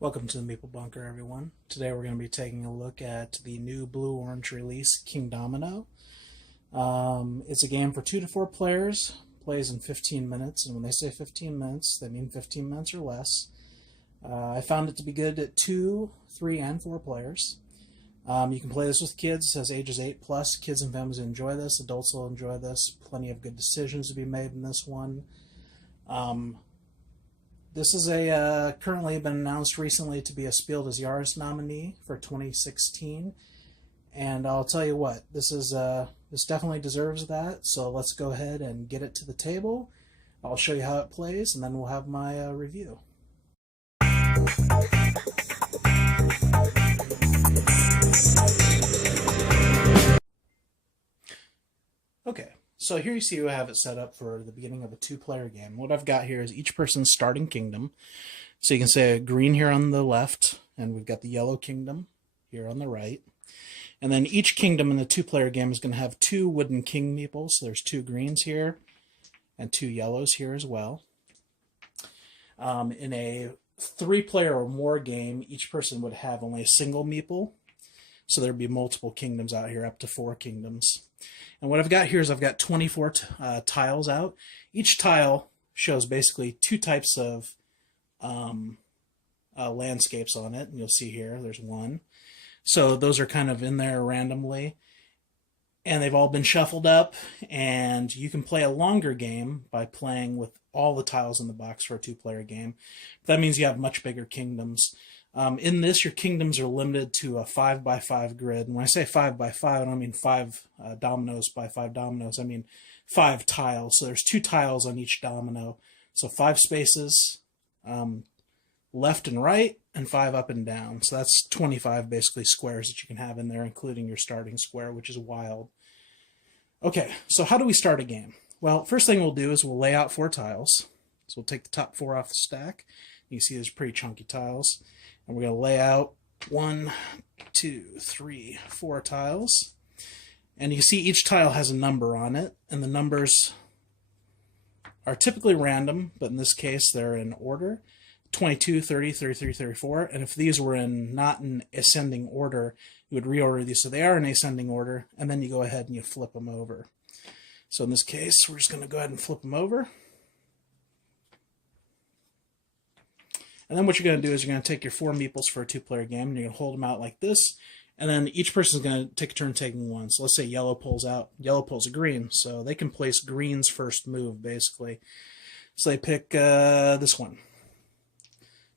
Welcome to the Meeple Bunker, everyone. Today we're going to be taking a look at the new blue-orange release, Kingdomino. It's a game for 2 to 4 players, plays in 15 minutes, and when they say 15 minutes, they mean 15 minutes or less. I found it to be good at 2, 3, and 4 players. You can play this with kids. It says ages 8 plus. Kids and families enjoy this. Adults will enjoy this. Plenty of good decisions to be made in this one. This is currently been announced recently to be a Spiel des Jahres nominee for 2016, and I'll tell you what, this definitely deserves that. So let's go ahead and get it to the table. I'll show you how it plays, and then we'll have my review. Okay. So here you see we have it set up for the beginning of a 2-player game. What I've got here is each person's starting kingdom. So you can say green here on the left, and we've got the yellow kingdom here on the right. And then each kingdom in the 2-player game is going to have 2 wooden king meeples. So there's 2 greens here and 2 yellows here as well. In a 3-player or more game, each person would have only a single meeple. So there'd be multiple kingdoms out here, up to 4 kingdoms. And what I've got here is I've got 24 tiles out. Each tile shows basically 2 types of landscapes on it. And you'll see here, there's 1. So those are kind of in there randomly. And they've all been shuffled up. And you can play a longer game by playing with all the tiles in the box for a 2-player game. That means you have much bigger kingdoms. In this, your kingdoms are limited to a 5x5 grid. And when I say 5x5, I don't mean 5 dominoes by 5 dominoes. I mean 5 tiles. So there's 2 tiles on each domino. So 5 spaces left and right, and 5 up and down. So that's 25 basically squares that you can have in there, including your starting square, which is wild. Okay, so how do we start a game? Well, first thing we'll do is we'll lay out 4 tiles. So we'll take the top 4 off the stack. You can see there's pretty chunky tiles. And we're going to lay out 1, 2, 3, 4 tiles. And you see each tile has a number on it. And the numbers are typically random, but in this case they're in order. 22, 30, 33, 34. And if these were not in ascending order, you would reorder these. So they are in ascending order. And then you go ahead and you flip them over. So in this case, we're just going to go ahead and flip them over. And then what you're going to do is you're going to take your 4 meeples for a 2-player game, and you're going to hold them out like this, and then each person is going to take a turn taking one. So let's say yellow pulls out. Yellow pulls a green, so they can place green's first move, basically. So they pick this one.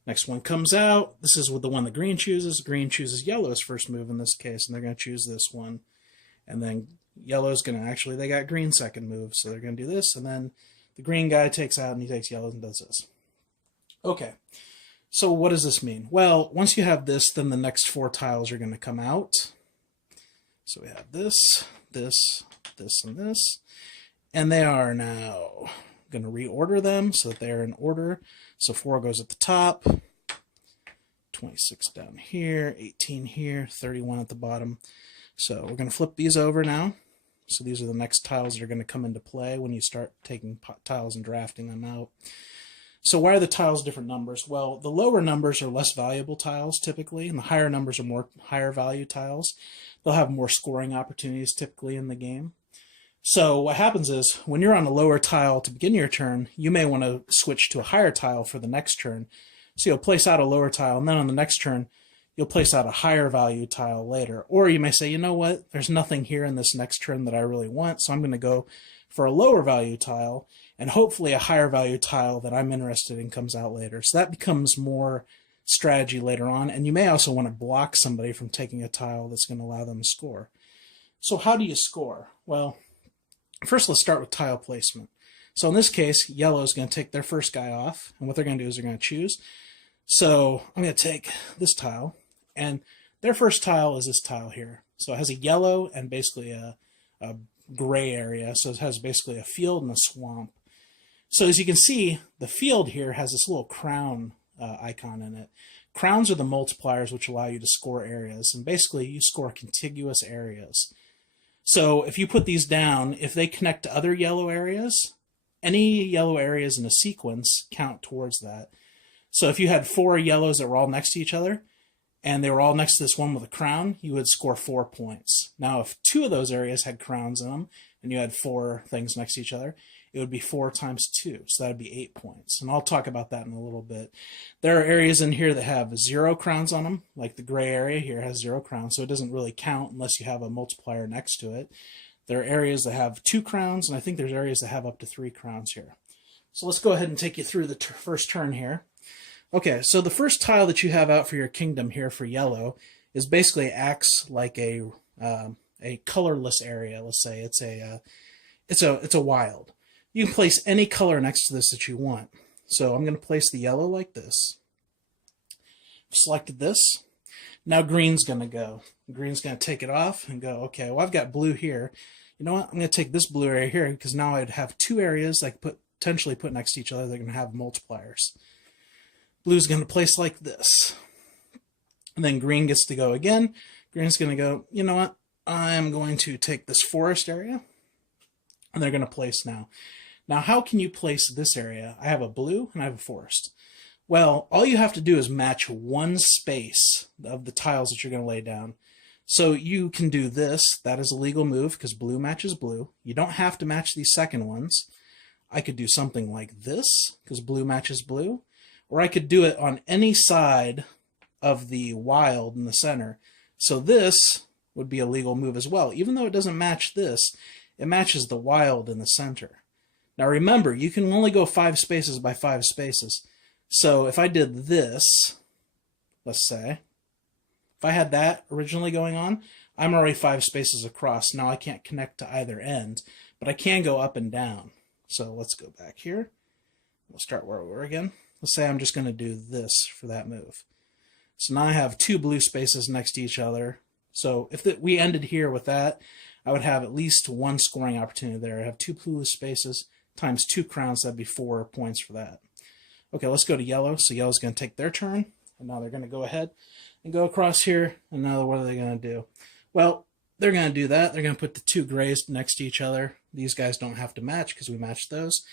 Next one comes out. This is the one that green chooses. Green chooses yellow's first move in this case, and they're going to choose this one. And then yellow's going to they got green's second move, so they're going to do this, and then the green guy takes out, and he takes yellow and does this. Okay. So what does this mean? Well, once you have this, then the next 4 tiles are going to come out. So we have this, this, this, and this. And they are now going to reorder them so that they are in order. So 4 goes at the top, 26 down here, 18 here, 31 at the bottom. So we're going to flip these over now. So these are the next tiles that are going to come into play when you start taking tiles and drafting them out. So why are the tiles different numbers? Well, the lower numbers are less valuable tiles typically, and the higher numbers are more higher value tiles. They'll have more scoring opportunities typically in the game. So what happens is when you're on a lower tile to begin your turn, you may want to switch to a higher tile for the next turn. So you'll place out a lower tile, and then on the next turn, you'll place out a higher value tile later. Or you may say, you know what, there's nothing here in this next turn that I really want, so I'm going to go for a lower value tile, and hopefully a higher value tile that I'm interested in comes out later. So that becomes more strategy later on, and you may also want to block somebody from taking a tile that's going to allow them to score. So how do you score? Well, first let's start with tile placement. So in this case, yellow is going to take their first guy off, and what they're going to do is they're going to choose. So I'm going to take this tile, and their first tile is this tile here. So it has a yellow and basically a gray area, so it has basically a field and a swamp. So as you can see, the field here has this little crown icon in it. Crowns are the multipliers which allow you to score areas, and basically you score contiguous areas. So if you put these down, if they connect to other yellow areas, any yellow areas in a sequence count towards that. So if you had 4 yellows that were all next to each other, and they were all next to this one with a crown, you would score 4 points. Now, if 2 of those areas had crowns in them, and you had 4 things next to each other, it would be 4 times 2, so that would be 8 points. And I'll talk about that in a little bit. There are areas in here that have 0 crowns on them, like the gray area here has 0 crowns, so it doesn't really count unless you have a multiplier next to it. There are areas that have 2 crowns, and I think there's areas that have up to 3 crowns here. So let's go ahead and take you through the first turn here. Okay, so the first tile that you have out for your kingdom here for yellow is basically acts like a colorless area. Let's say it's a wild. You can place any color next to this that you want. So I'm going to place the yellow like this. I've selected this. Now green's going to go. Green's going to take it off and go, okay, well, I've got blue here. You know what? I'm going to take this blue area here because now I'd have 2 areas I could potentially put next to each other that are going to have multipliers. Blue's going to place like this. And then green gets to go again. Green's going to go, you know what? I'm going to take this forest area. And they're going to place now. Now, how can you place this area? I have a blue and I have a forest. Well, all you have to do is match one space of the tiles that you're going to lay down. So you can do this. That is a legal move because blue matches blue. You don't have to match these second ones. I could do something like this because blue matches blue. Or I could do it on any side of the wild in the center. So this would be a legal move as well. Even though it doesn't match this, it matches the wild in the center. Now remember, you can only go 5 spaces by 5 spaces. So if I did this, let's say, if I had that originally going on, I'm already 5 spaces across. Now I can't connect to either end, but I can go up and down. So let's go back here. We'll start where we were again. Let's say I'm just going to do this for that move. So now I have 2 blue spaces next to each other. So if we ended here with that, I would have at least 1 scoring opportunity there. I have 2 blue spaces times 2 crowns. That'd be 4 points for that. Okay, let's go to yellow. So yellow's going to take their turn. And now they're going to go ahead and go across here. And now what are they going to do? Well, they're going to do that. They're going to put the 2 grays next to each other. These guys don't have to match because we matched those.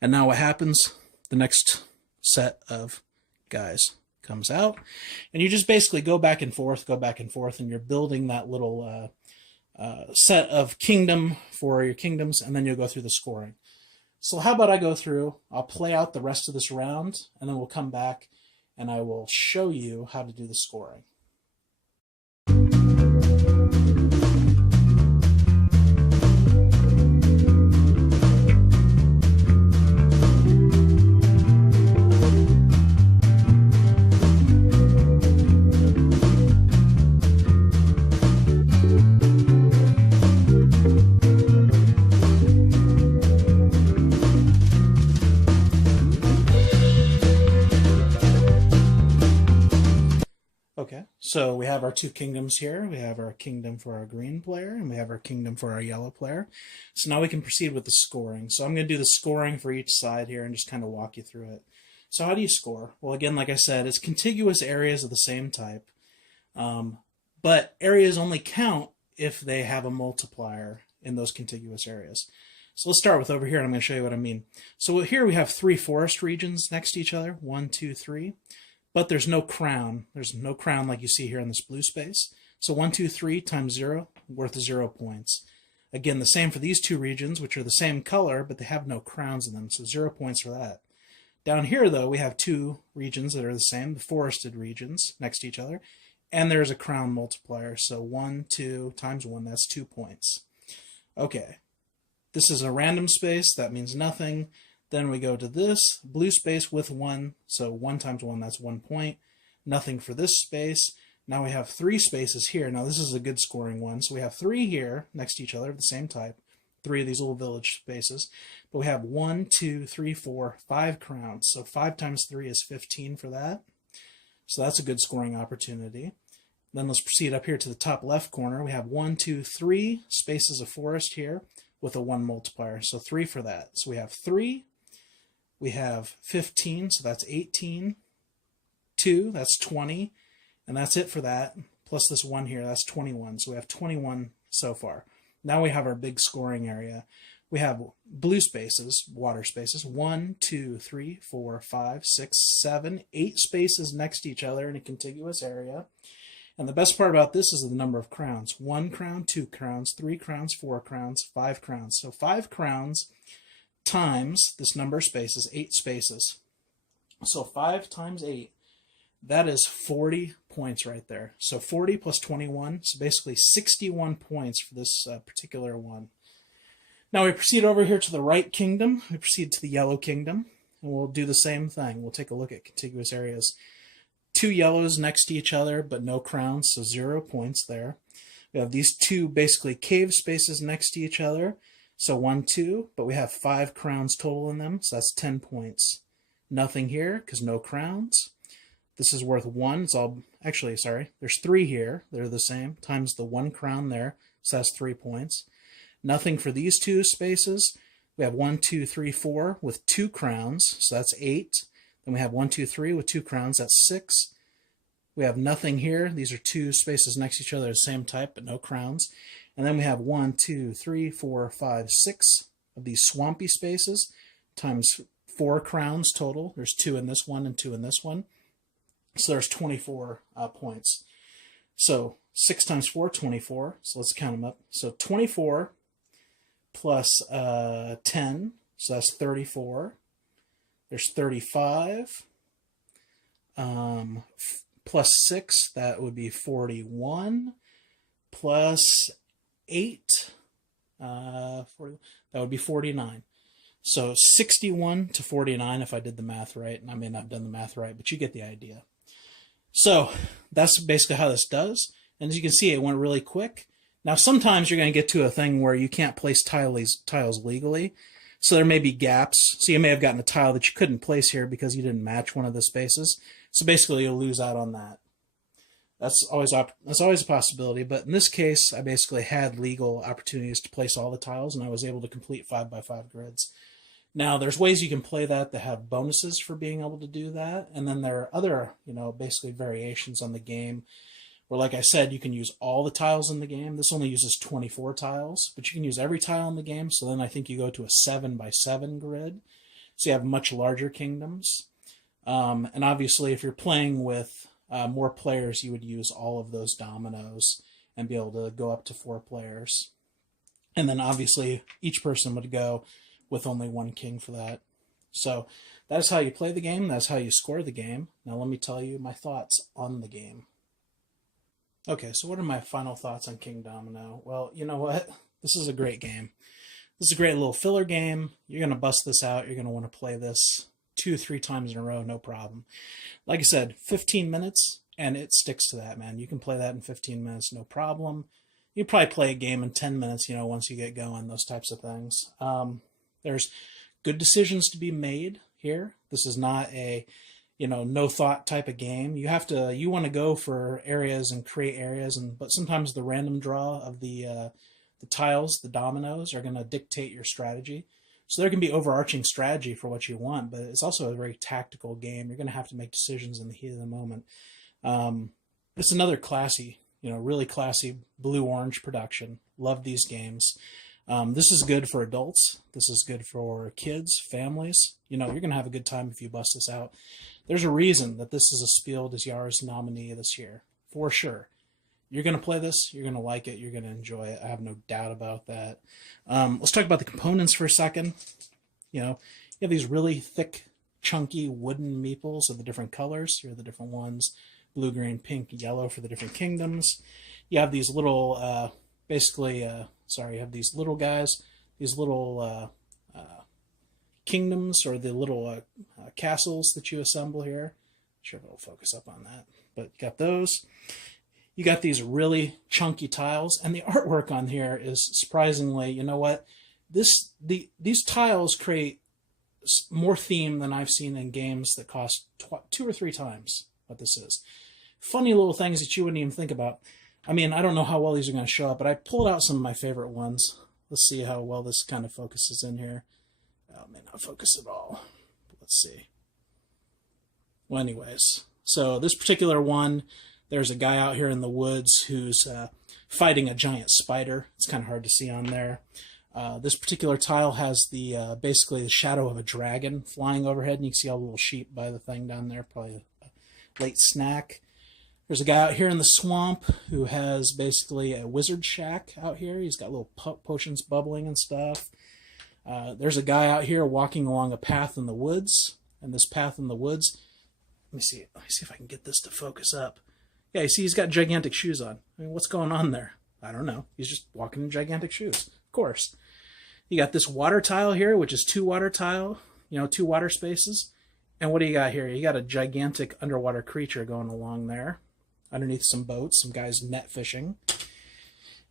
And now what happens? The next set of guys comes out, and you just basically go back and forth, and you're building that little set of kingdom for your kingdoms, and then you'll go through the scoring. So how about I go through, I'll play out the rest of this round, and then we'll come back and I will show you how to do the scoring. Okay, so we have our 2 kingdoms here. We have our kingdom for our green player, and we have our kingdom for our yellow player. So now we can proceed with the scoring. So I'm going to do the scoring for each side here and just kind of walk you through it. So how do you score? Well, again, like I said, it's contiguous areas of the same type. But areas only count if they have a multiplier in those contiguous areas. So let's start with over here, and I'm going to show you what I mean. So here we have 3 forest regions next to each other, 1, 2, 3. But there's no crown. There's no crown like you see here in this blue space. So 1, 2, 3 times 0, worth 0 points. Again, the same for these 2 regions, which are the same color, but they have no crowns in them, so 0 points for that. Down here, though, we have 2 regions that are the same, the forested regions next to each other, and there's a crown multiplier, so 1, 2 times 1, that's 2 points. Okay, this is a random space, that means nothing. Then we go to this blue space with 1, so 1 times 1, that's 1 point. Nothing for this space. Now we have 3 spaces here. Now this is a good scoring one. So we have 3 here next to each other of the same type. 3 of these little village spaces. But we have 1, 2, 3, 4, 5 crowns. So 5 times 3 is 15 for that. So that's a good scoring opportunity. Then let's proceed up here to the top left corner. We have 1, 2, 3 spaces of forest here with a 1 multiplier. So 3 for that. So we have 3. We have 15, so that's 18. 2, that's 20. And that's it for that. Plus this 1 here, that's 21. So we have 21 so far. Now we have our big scoring area. we have blue spaces, water spaces, 1, 2, 3, 4, 5, 6, 7, 8 spaces next to each other in a contiguous area. And the best part about this is the number of crowns. 1 crown, 2 crowns, 3 crowns, 4 crowns, 5 crowns. So 5 crowns times this number of spaces, 8 spaces. So 5 times 8, that is 40 points right there. So 40 plus 21, so basically 61 points for this particular one. Now we proceed over here to the right kingdom. We proceed to the yellow kingdom, and we'll do the same thing. We'll take a look at contiguous areas. 2 yellows next to each other, but no crowns, so 0 points there. We have these 2 basically cave spaces next to each other, so 1, 2, but we have 5 crowns total in them, so that's 10 points. Nothing here, because no crowns. This is worth 1. It's all, actually, sorry, there's 3 here. They're the same, times the 1 crown there, so that's 3 points. Nothing for these 2 spaces. We have 1, 2, 3, 4 with 2 crowns, so that's 8. Then we have 1, 2, 3 with 2 crowns, that's 6. We have nothing here. These are 2 spaces next to each other, the same type, but no crowns. And then we have 1, 2, 3, 4, 5, 6 of these swampy spaces, times 4 crowns total. There's 2 in this one and 2 in this one. So there's 24 points. So 6 times 4, 24. So let's count them up. So 24 plus 10, so that's 34. There's 35. Plus 6, that would be 41. Plus 8, 40, that would be 49. So 61 to 49, if I did the math right, and I may not have done the math right, but you get the idea. So that's basically how this does. And as you can see, it went really quick. Now, sometimes you're going to get to a thing where you can't place tiles legally. So there may be gaps. So you may have gotten a tile that you couldn't place here because you didn't match one of the spaces. So basically, you'll lose out on that. That's always a possibility. But in this case, I basically had legal opportunities to place all the tiles, and I was able to complete 5x5 grids. Now, there's ways you can play that have bonuses for being able to do that. And then there are other, basically variations on the game where, like I said, you can use all the tiles in the game. This only uses 24 tiles, but you can use every tile in the game. So then I think you go to a 7x7 grid. So you have much larger kingdoms. And obviously, if you're playing with more players, you would use all of those dominoes and be able to go up to 4 players. And then obviously, each person would go with only 1 king for that. So that's how you play the game. That's how you score the game. Now let me tell you my thoughts on the game. Okay, so what are my final thoughts on Kingdomino? Well, you know what? This is a great game. This is a great little filler game. You're going to bust this out. You're going to want to play this 2 or 3 times in a row, no problem. Like I said, 15 minutes, and it sticks to that, man. You can play that in 15 minutes, no problem. You probably play a game in 10 minutes, once you get going, those types of things. There's good decisions to be made here. This is not a no thought type of game. You want to go for areas and create areas, but sometimes the random draw of the tiles, the dominoes, are going to dictate your strategy. So there can be overarching strategy for what you want, but it's also a very tactical game. You're going to have to make decisions in the heat of the moment. It's another classy, really classy blue-orange production. Love these games. This is good for adults. This is good for kids, families. You're going to have a good time if you bust this out. There's a reason that this is a Spiel des Jahres nominee this year, for sure. You're going to play this. You're going to like it. You're going to enjoy it. I have no doubt about that. Let's talk about the components for a second. You have these really thick, chunky wooden meeples of the different colors. Here are the different ones. Blue, green, pink, yellow for the different kingdoms. You have these little, you have these little guys, these little kingdoms, or the little castles that you assemble here. Not sure if it'll focus up on that, but you got those. You got these really chunky tiles, and the artwork on here is surprisingly, these tiles create more theme than I've seen in games that cost 2 or 3 times what this is. Funny little things that you wouldn't even think about. I mean, I don't know how well these are going to show up, but I pulled out some of my favorite ones. Let's see how well this kind of focuses in here. Oh, it may not focus at all. Let's see. Well, anyways, so this particular one, there's a guy out here in the woods who's fighting a giant spider. It's kind of hard to see on there. This particular tile has the basically the shadow of a dragon flying overhead, and you can see all the little sheep by the thing down there, probably a late snack. There's a guy out here in the swamp who has basically a wizard shack out here. He's got little potions bubbling and stuff. There's a guy out here walking along a path in the woods, and this path in the woods, let me see if I can get this to focus up. Yeah, you see he's got gigantic shoes on. I mean, what's going on there? I don't know. He's just walking in gigantic shoes, of course. You got this water tile here, which is 2 water tile, 2 water spaces. And what do you got here? You got a gigantic underwater creature going along there underneath some boats, some guys net fishing.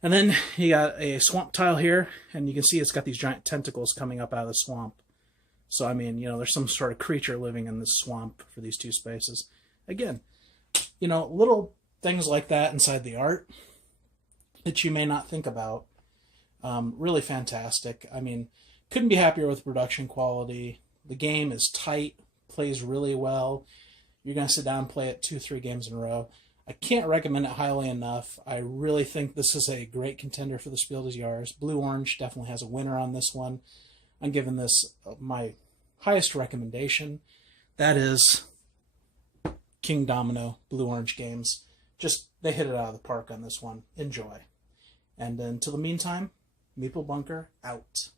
And then you got a swamp tile here, and you can see it's got these giant tentacles coming up out of the swamp. So, I mean, there's some sort of creature living in this swamp for these 2 spaces. Again, little things like that inside the art that you may not think about. Really fantastic. I mean, couldn't be happier with production quality. The game is tight, plays really well. You're going to sit down and play it 2-3 games in a row. I can't recommend it highly enough. I really think this is a great contender for the Spiel des Jahres. Blue-Orange definitely has a winner on this one. I'm giving this my highest recommendation. That is Kingdomino, Blue-Orange Games. Just, they hit it out of the park on this one. Enjoy. And until the meantime, Meeple Bunker out.